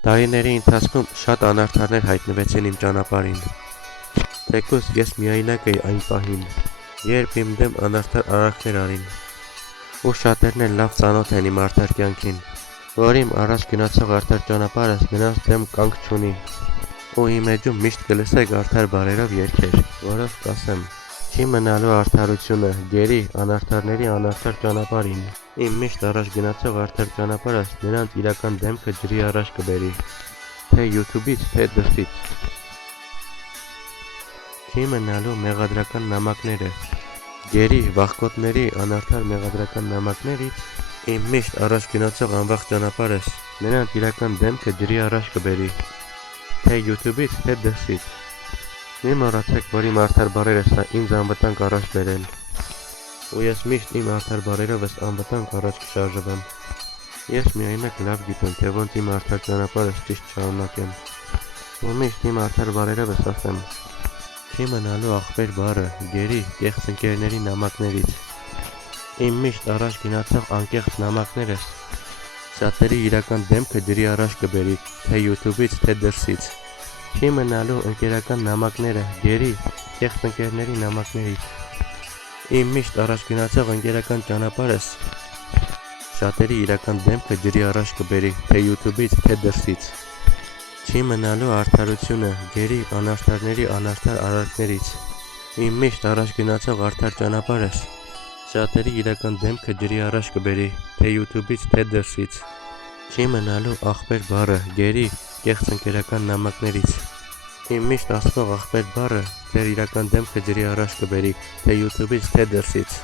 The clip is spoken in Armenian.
Տարիների ընթացքում շատ անարդարներ հայտնվեցին իմ ճանապարհին, թեկուզ ես միայնակ էի այն պահին, երբ իմ դեմ անարդար արարքներ արին, ու շատերն էլ լավ ծանոթ են իմ արդար կյանքին, որ իմ առաջ գնացող արդար ճանապարհս նրանց դեմ կանգ չունի, ու իմ էջում միշտ կլսեք արդար բառերով երգեր, որով կասեմ. չի մնալու արդարությունը, գերի անարդարների անարդար ճանապարհին, իմ միշտ առաջ գնացող արդար ճանապարհս նրանց իրական դեմքը ջրի առաջ կբերի, թե YouTube-ից, թե դրսից, չի մնալու մեղադրական նամակները, գերի վախկոտների անարդար մեղադրական նամակներից, իմ միշտ առաջ գնացող անվախ ճանապարհս նրանց իրական դեմքը ջրի առաջ կբերի, թե YouTube-ից, թե դրսից, մի մոռացեք, որ իմ արդար բառերը սա ինձ անվտանգ առաջ բերեն, ու ես միշտ իմ արդար բառերովս անվտանգ առաջ կշարժվեմ, ես միայնակ լավ գիտեմ, թե ոնց իմ արդար ճանապարհս ճիշտ շարունակեմ, ու միշտ իմ արդար բառերովս ասեմ, չի մնալու ախպեր բառը, գերի կեղծ ընկերների նամակներից, իմ միշտ առաջ գնացող անկեղծ նամակներս, շատերի իրական դեմքը ջրի առաջ կբերի, թե YouTube-ից, թե դրսից, չի մնալու ընկերական նամակները, գերի կեղծ ընկերների նամակներից, իմ միշտ առաջ գնացող ընկերական ճանապարհս, շատերի իրական դեմքը ջրի առաջ կբերի, թե YouTube-ից, թե դրսից, չի մնալու արդարությունը, գերի անարդարների անարդար արարքներից, իմ միշտ առաջ գնացող արդար ճանապարհս, շատերի իրական դեմքը ջրի առաջ կբերի, թե YouTube-ից, թե դրսից, չի մնալու ախպեր բառը, գերի կեղծ ընկերական նամակներից, իմ միշտ ասվող ախպեր բառը, ձեր իրական դեմքը ջրի առաջ կբերի, թե YouTube-ից, թե դրսից,